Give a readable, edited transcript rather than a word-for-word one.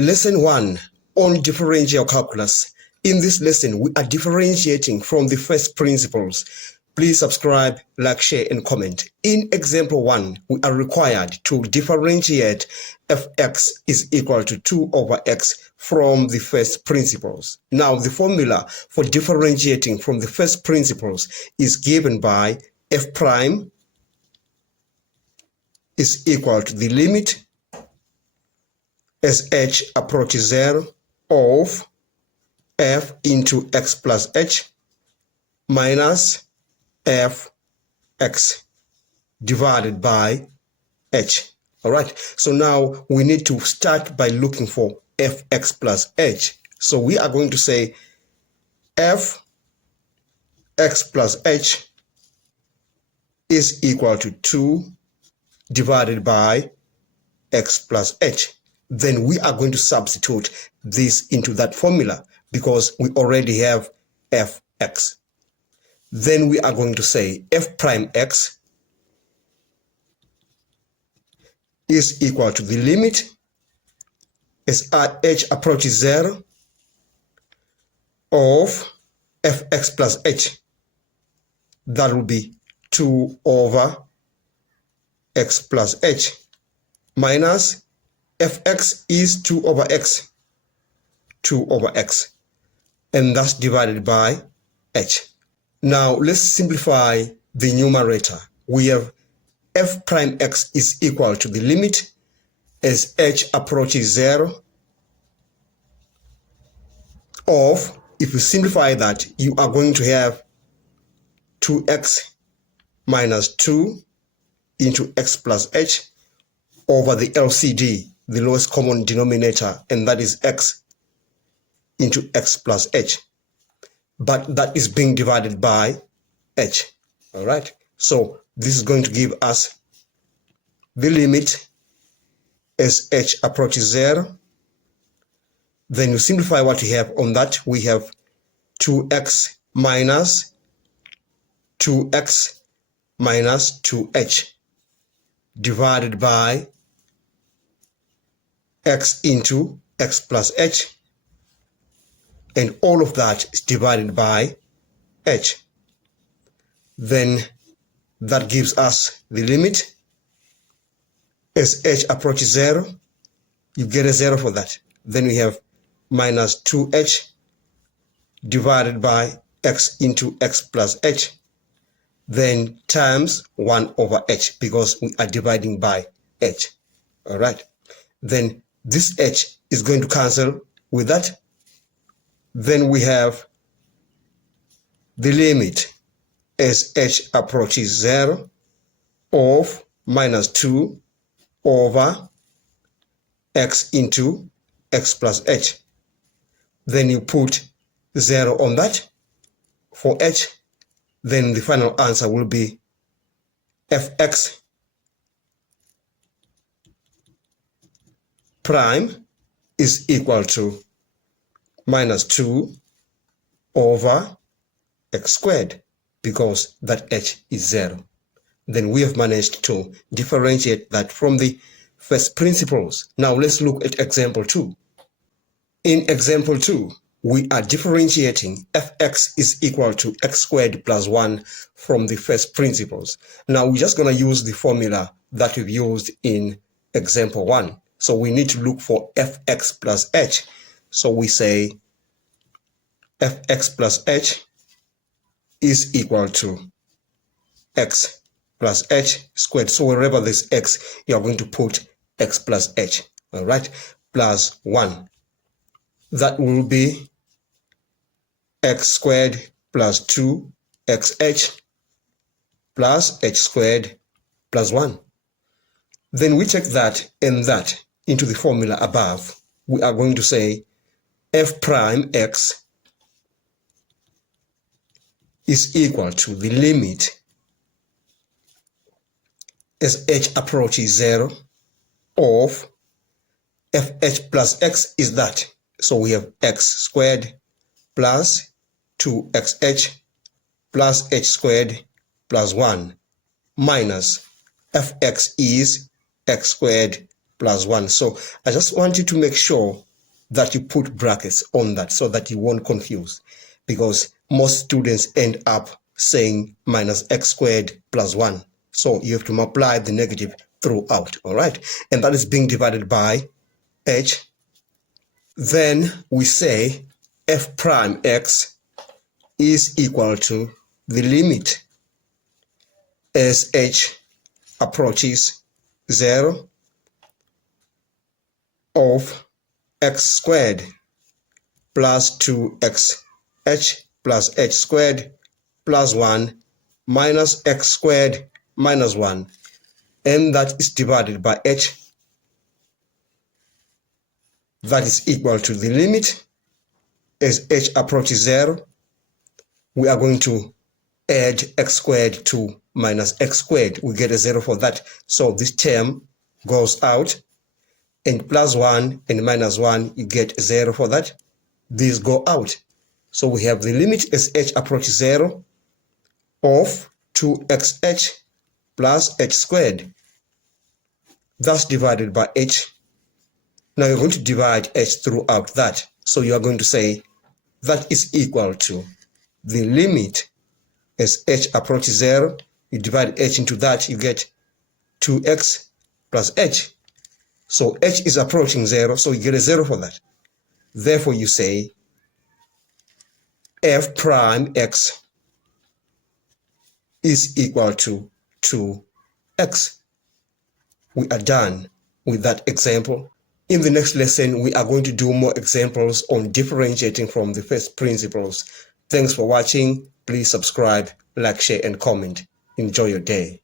Lesson 1 on differential calculus. In this lesson, we are differentiating from the first principles. Please subscribe, like, share, and comment. In example 1, we are required to differentiate fx is equal to 2 over x from the first principles. Now, the formula for differentiating from the first principles is given by f prime is equal to the limit as h approaches 0 of f into x plus h minus fx divided by h. All right, so now we need to start by looking for fx plus h. So we are going to say fx plus h is equal to 2 divided by x plus h. Then we are going to substitute this into that formula because we already have fx. Then we are going to say f prime x is equal to the limit as h approaches 0 of fx plus h. That will be 2 over x plus h minus fx is 2 over x, and that's divided by h. Now let's simplify the numerator. We have f prime x is equal to the limit as h approaches 0 of, if you simplify that, you are going to have 2x minus 2 into x plus h over the LCD, the lowest common denominator, and that is x into x plus h. But that is being divided by h. All right. So this is going to give us the limit as h approaches 0. Then you simplify what we have on that. We have 2x minus 2x minus 2h divided by x into x plus h, and all of that is divided by h. Then that gives us the limit as h approaches 0. You get a 0 for that. Then we have minus 2h divided by x into x plus h, then times 1 over h because we are dividing by h. All right. Then this h is going to cancel with that. Then we have the limit as h approaches 0 of minus 2 over x into x plus h. Then you put 0 on that for h. Then the final answer will be fx prime is equal to minus 2 over x squared because that h is 0. Then we have managed to differentiate that from the first principles. Now let's look at example 2. In example 2, we are differentiating fx is equal to x squared plus 1 from the first principles. Now we're just going to use the formula that we've used in example 1. So we need to look for fx plus h. So we say fx plus h is equal to x plus h squared. So wherever there's x, you are going to put x plus h, all right, plus 1. That will be x squared plus 2xh plus h squared plus 1. Then we take that and that into the formula above. We are going to say f prime x is equal to the limit as h approaches 0 of fh plus x is that. So we have x squared plus 2xh plus h squared plus 1 minus fx is x squared plus 1. So I just want you to make sure that you put brackets on that so that you won't confuse, because most students end up saying minus x squared plus 1. So you have to multiply the negative throughout, all right? And that is being divided by h. Then we say f prime x is equal to the limit as h approaches 0 of x squared plus 2x h plus h squared plus 1 minus x squared minus 1, and that is divided by h. That is equal to the limit as h approaches 0. We are going to add x squared to minus x squared. We get a 0 for that. So this term goes out, and plus 1 and minus 1, you get 0 for that. These go out. So we have the limit as h approaches 0 of 2xh plus h squared. That's divided by h. Now you're going to divide h throughout that. So you are going to say that is equal to the limit as h approaches 0. You divide h into that, you get 2x plus h. So h is approaching 0, so you get a 0 for that. Therefore, you say f prime x is equal to 2x. We are done with that example. In the next lesson, we are going to do more examples on differentiating from the first principles. Thanks for watching. Please subscribe, like, share, and comment. Enjoy your day.